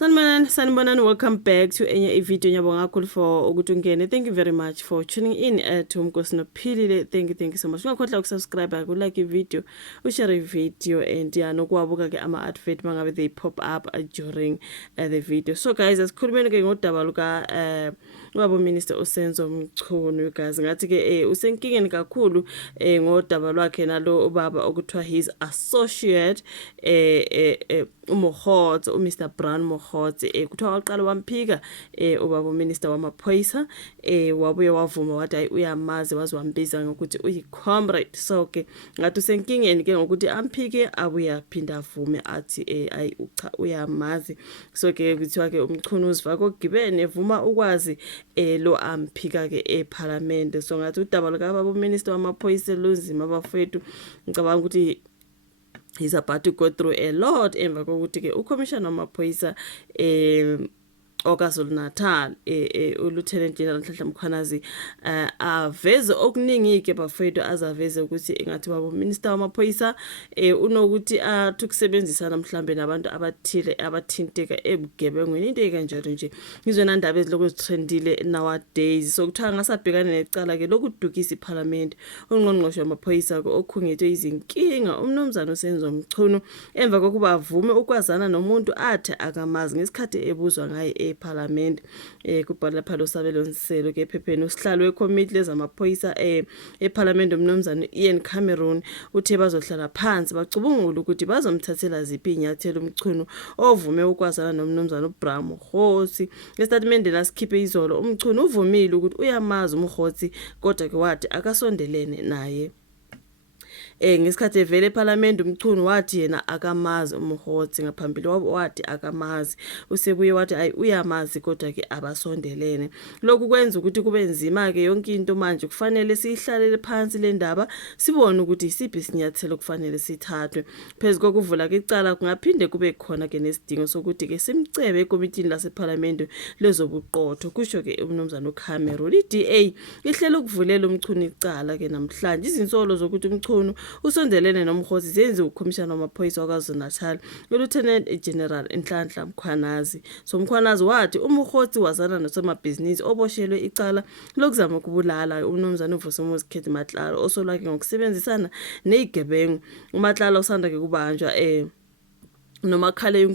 Sanibonani, welcome back to enye video. Ngiyabonga kakhulu for ukuthi ungene. Thank you very much for tuning in to Umkosi Nophilile. Thank you so much. Ungakhohlwa ukusubscribe, like video, ushare video and nokwabuka ke ama advert mangabe they pop up during the video. So guys, asikhulumeni ke ngodaba luka ubaba Minister uSenzo Mchunu. Guys, ngathi ke usenkingeni kakhulu ngodaba lwakhe nalo ubaba okuthiwa his associate uMokhotsi, uMr Brown Mokhotsi. Kuthiwa waqala wamphika ubaba Minister wamaphoyisa wabuye wavuma wathi hayi uyamazi, wazwambiza ngokuthi uyi-comrade. So ke ngathi usenkingeni ke ngokuthi amphike abuye aphinda avume athi ayi cha uyamazi. So ke kuthiwa ke uMchunu uziva kokugibene evuma ukwazi lo amphika ke eParliament. So ngathi udaba lika baba uMinister wamaphoyisa lunzima bafethu. Ngicabanga ukuthi he's about to go through a lot emva kokuthi ke uCommissioner wamaphoyisa oKwaZulu Natal uLieutenant General Nhlanhla Mkhwanazi aveze okuningi ke bafethu azaveze ukuthi engathi baba Minister wamaphoyisa unokuthi athukusebenzisana mhlambe nabantu abathile abathinteka ebugebengweni into ekanjalo nje. Ngizona indaba eziloko zitrendile nowadays. So kuthiwa ngasabhekana necala ke lokudukisa iParliament ungqongqoshe wamaphoyisa ko okhungethwe izinkinga umnumzana uSenzo Mchunu emva kokuba avume ukwazana nomuntu athi akamazi ngesikhathi ebuzwa ngaye eParliament. Kubhala phalo Sabelo Nselo ke ephepheni usihlalo wekomiti lezamaphoyisa eParliament umnumzana Ian Cameron uthe bazohlala phansi bacubungula ukuthi bazomthathela ziphi inyathelo uMchunu ovume ukwazana nomnumzana uBram Mokhotsi. Ngestatement lasikhiphe izolo uMchunu uvumile ukuthi uyamazi uMokhotsi kodwa ke wathi akasondelene naye. Ngesikhathi evele eParliament uMchunu wathi yena akamazi uMokhotsi ngaphambili wathi akamazi. Usebuye wathi ayi uyamazi kodwa ke abasondelene. Lokhu kwenza ukuthi kube nzima ke yonke into manje kufanele sihlalele phansi le ndaba sibone ukuthi isiphi isinyathelo kufanele sithathwe. Phezulu kokuvula ke icala kungaphinde kube khona ke nesidingo sokuthi ke simcebe ekomitini laseParliament lezobuqotho kusho ke umnumzana uCameron. iDA ihlela ukuvulela uMchunu icala ke namhlanje. Izinsolo zokuthi uMchunu usondelene noMokhotsi zenze uCommissioner wamaphoyisa waKwaZulu Natal uLieutenant General Nhlanhla Mkhwanazi. So Mkhwanazi wathi uMokhotsi wazana nosomabhizinisi oboshelwe icala lokuzama ukubulala umnumzana uVusumuzi Matlala osolwakhe ngokusebenzisana nezigebengu. uMatlala usanda ke kubanjwa nomakhale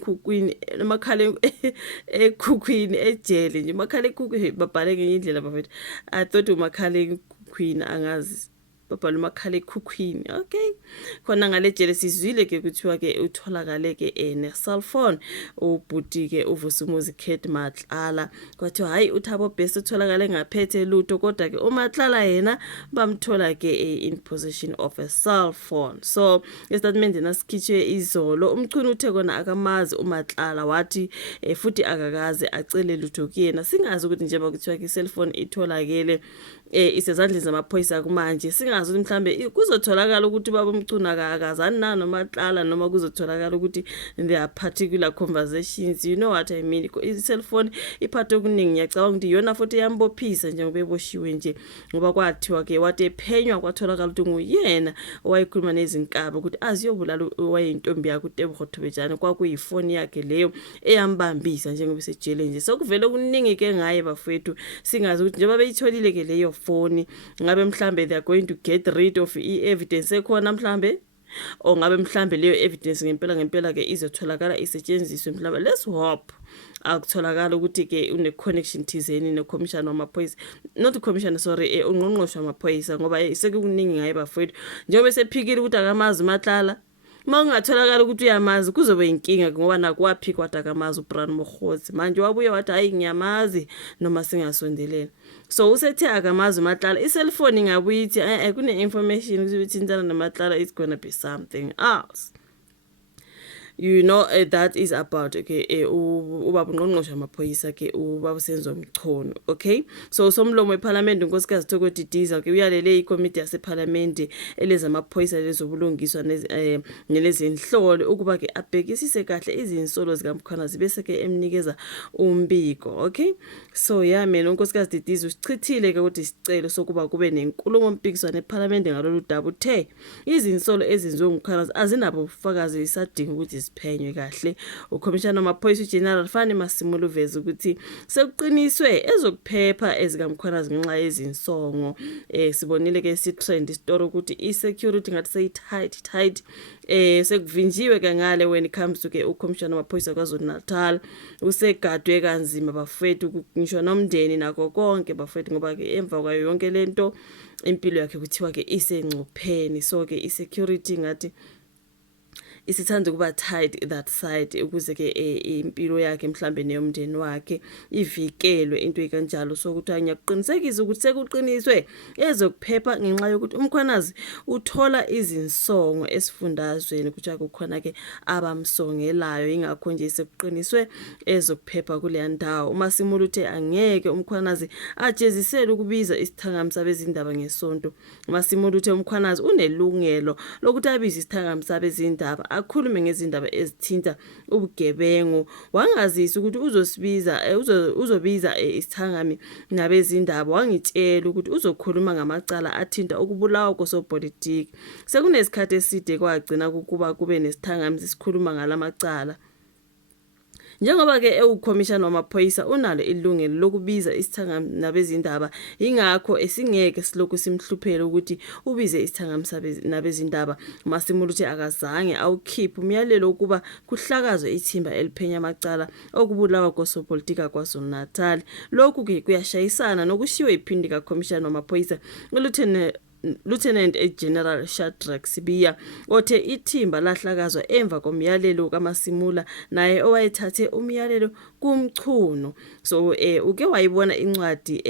ekhukhwini ejele nje umakhale ekhukhwini babhale ngenye indlela bafethu. I thought umakhale ekhukhwini angazi babhala umakhala ekhukhwini. Okay, khona ngale jele sizwile ke kuthiwa ke utholakale ke ne cell phone ubhuti ke uVusumuzi Matlala kwathiwa hayi uThabo Best utholakale ngaphethe lutho kodwa ke uMatlala yena bamthola ke in possession of a cell phone. So istatement nasikhitshwe izolo uMchunu uthe kona akamazi uMatlala wathi futhi akakaze acele lutho kuyena. Singazi ukuthi njengoba kuthiwa ke cell phone itholakele isezandleni zamaphoyisa kumanje singazi ukuthi mhlambe kuzotholakala ukuthi baba uMchunu akazani na noMatlala noma kuzotholakala ukuthi there are particular conversations. You know what I mean? I-cell phone iphathe okuningi. Ngiyacabanga ukuthi iyona futhi yambophisa njengoba eboshiwe nje ngoba kwathiwa ke wathi ephenywa kwatholakala ukuthi nguyena owayekhuluma nezinkaba ukuthi aziyobulala wayintombi yakhe uTebogo Thobejane kwakuyifoni yakhe leyo eyambambisa njengoba isejele nje. Sokuvele kuningi ke ngaye bafethu singazi ukuthi njengoba beyitholile ke leyo phone ngabe mhlambe they are going to get rid of evidence ekhona mhlambe o ngabe mhlambe leyo evidence ngempela ke izotholakala isetshenziswe mhlambe. Let's hope akutholakala ukuthi ke une connection thizeni noCommissioner wamaphoyisa, not uCommissioner sorry ungqongqoshe wamaphoyisa ngoba sekukuningi ngaye bafethu njengoba sephikile ukuthi akamazi uMatlala. Mangatholakala ukuthi uyamazi kuzobe inkinga ngoba nakwaphika kwathi akamazi uBrown Mokhotsi manje wabuye wathi hayi ngiyamazi noma singasondelene. So usethe akamazi uMatlala i-cellphone ingabuye ithi kune information ukuthi intana noMatlala it's gonna be something else. You know that is about okay ubaba ungqongqoshe wamaphoyisa ke ubaba uSenzo Mchunu. Okay, so somlomo eParliament unkosikazi Thoko Didiza ke uyalele ikomiti yaseParliament elezamaphoyisa lezobulungiswa nelezinhlolo ukuba ke abhekisise kahle izinsolo zikaMkhwanazi bese ke emnikeza umbiko. Okay, so yeah mina unkosikazi Didiza usichithile ke ukuthi isicelo sokuba kube nenkulumo mpikiswano eParliament ngalolu daba uthe izinsolo ezinziwe uMkhwanazi azinabo ubufakazi isadinga ukuthi ziphenywe kahle. Ukhomishana wamaphoyisa uGeneral Fani Masimula uveza ukuthi sekuqiniswe ezokuphepha ezikaMkhwanazi ngenxa yezinsongo. Sibonile ke si-trend story ukuthi i-security ngathi seyi-tight sekuvinjiwe ke ngale when it comes to ke ukhomishana wamaphoyisa KwaZulu-Natal usegadwe kanzima bafethu ngisho nomndeni nako konke bafethu ngoba ke emva kwayo yonke lento impilo yakhe kuthiwa ke isengcupheni. So ke i-security ngathi isithanda ukuba tight that side ukuze ke impilo yakhe mhlambe neyomndeni wakhe ivikelwe into ekanjalo. So ukuthi ngiyakuqinisekisa ukuthi sekuqiniswe ezokuphepha ngenxa yokuthi uMkhwanazi uthola izinsongo esifundazweni kuthiwa kukhona ke abamsongelayo, ingakho nje sekuqiniswe ezokuphepha kule ndawo. uMasimula uthe angeke uMkhwanazi ajezisele ukubiza isithangamisa bezindaba ngesonto. uMasimula uthe uMkhwanazi unelungelo lokuthi abize isithangamisa bezindaba akhulume ngezindaba ezithinta ubugebengu. Wangazisa ukuthi uzobiza isithangami nabezindaba. Wangitshela ukuthi uzokhuluma ngamacala athinta ukubulawa kosopolitiki. Sekunesikhathi eside kwagcina ukuba kube nesithangami sisikhuluma ngalamacala. Njengoba ke ukhomishana wamaphoyisa unalo ilungelo lokubiza isithangami nabezindaba, ingakho esingeke silokhu simhluphela ukuthi ubize isithangami nabezindaba. Masimula uthi akazange awukhipha umyalelo ukuba kuhlakazwe ithimba eliphenya amacala okubulawa kosopolitika KwaZulu-Natal. Lokhu ke kuyashayisana nokushiwo iphindi kakhomishana wamaphoyisa Lieutenant General Shadrack Sibiya othe ithimba lahlakazwa emva komyalelo kaMasimula naye owayethathe umyalelo kumchuno. So uke wayibona incwadi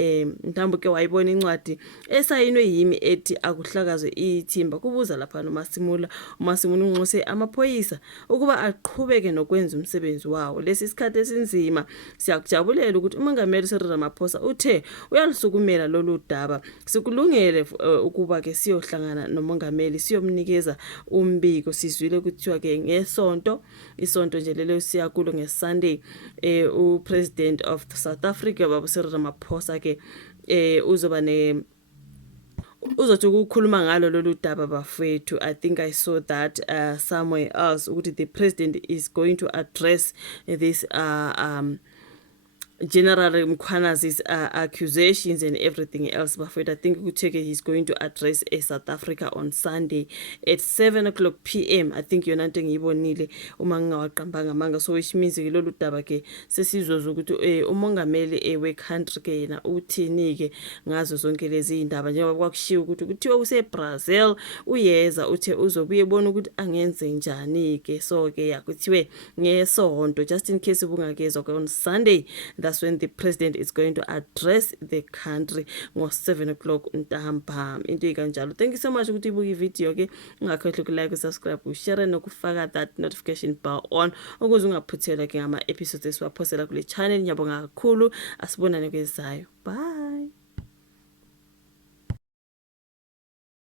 mhlawumbe ke wayibona incwadi esayinwe yimi ethi akuhlakazwe ithimba kubuza lapha noMasimula. uMasimula unxuse amaphoyisa ukuba aqhubeke nokwenza umsebenzi wawo. Lesi sikhathi esinzima siyakujabulela ukuthi uMongameli Cyril Ramaphosa uthe uyalisukumela lolu daba. Sikulungele ukuba ke siyohlangana nomongameli siyomnikeza umbiko. Sizwile kuthiwa ke isonto nje lelo siya kulo ngeSunday uPresident of South Africa Baba Cyril Ramaphosa ke uzothi ukukhuluma ngalo lolu daba bafethu. I think I saw that somewhere else ukuthi the president is going to address this General Mkhwanazi's accusations and everything else. Bafethu, I think he's going to address South Africa on Sunday at 7:00 p.m. I think yona into ngiyibonile uma ngingawaqambanga manga. So which means ke lolu daba ke sesizozwa ukuthi umongameli we-country ke yena uthini ke ngazo zonke lezi indaba, njengoba kwakushiwo ukuthi kuthiwa useBrazil uyeza uthe uzobuye bona ukuthi angenze njani ke. So ke yakuthiwe ngesonto, just in case ubungakezwa on Sunday, that's when the president is going to address the country ngo-7:00 ntambama into ikanjalo. Thank you so much ukuthi ibuka ivideo ke, ungakhohlwa ukulike, subscribe, ushare nokufaka that notification bell on ukuze ungaphuthelwa ke ngama episodes esiwaphosela kule channel. Ngiyabonga kakhulu, asibonane kwezayo. Bye.